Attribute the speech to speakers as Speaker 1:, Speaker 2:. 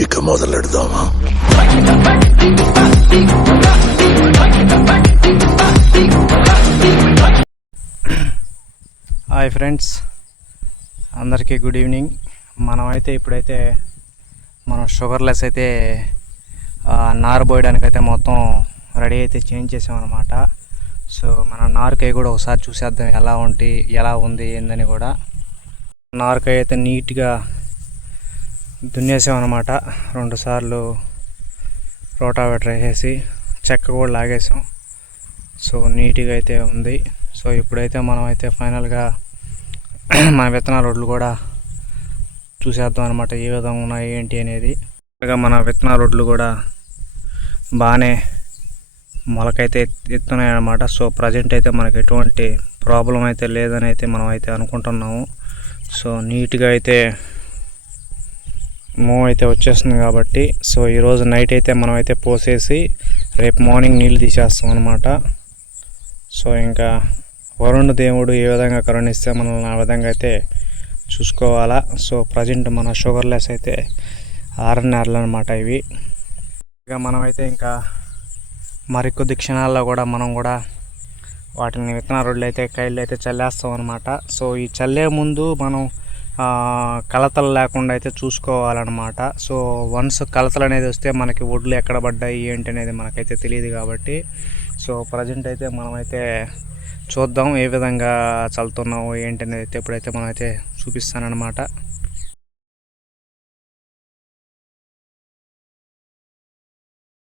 Speaker 1: ఇక మొదలెడదామా?
Speaker 2: Hi friends. అందరికీ good evening. మనమైతే ఇప్పుడైతే మనం షుగర్లెస్ అయితే నారు పోయడానికి అయితే మొత్తం రెడీ అయితే చేంజ్ చేసామన్నమాట. సో మన నారుకాయ కూడా ఒకసారి చూసేద్దాం ఎలా ఉంటే ఎలా ఉంది ఏందని కూడా. నారుకాయ అయితే నీట్గా దున్నేసామన్నమాట. రెండు సార్లు రోటావేటర్ వేసేసి చెక్క కూడా లాగేసాం. సో నీట్గా అయితే ఉంది. సో ఇప్పుడైతే మనం అయితే ఫైనల్గా మన విత్తనాల రోడ్లు కూడా చూసేద్దాం అనమాట ఏ విధంగా ఉన్నాయి ఏంటి అనేది. ఇక మన విత్తనాల రోడ్లు కూడా బాగానే మొలకైతే ఎత్తున్నాయి అనమాట సో ప్రజెంట్ అయితే మనకు ఎటువంటి ప్రాబ్లం అయితే లేదని అయితే మనం అయితే అనుకుంటున్నాము. సో నీట్గా అయితే మూవ్ అయితే వచ్చేస్తుంది కాబట్టి సో ఈరోజు నైట్ అయితే మనం అయితే పోసేసి రేపు మార్నింగ్ నీళ్ళు తీసేస్తాం అనమాట సో ఇంకా వరుణ్ దేవుడు ఏ విధంగా కరుణిస్తే మనల్ని ఆ విధంగా అయితే చూసుకోవాలా. సో ప్రజెంట్ మన షుగర్లెస్ అయితే ఆర్ఎన్ఆర్లు అనమాట ఇవి. ఇక మనమైతే ఇంకా మరికొద్ది క్షణాల్లో కూడా మనం కూడా వాటిని విత్తన అయితే కైళ్ళు అయితే చల్లేస్తాం అనమాట సో ఈ చల్లే ముందు మనం కలతలు లేకుండా అయితే చూసుకోవాలన్నమాట. సో వన్స్ కలతలు అనేది వస్తే మనకి ఒడ్లు ఎక్కడ పడ్డాయి ఏంటి అనేది మనకైతే తెలియదు కాబట్టి. సో ప్రజెంట్ అయితే మనమైతే చూద్దాం ఏ విధంగా చల్లుతున్నాము ఏంటి అనేది అయితే ఇప్పుడైతే మనమైతే చూపిస్తానన్నమాట.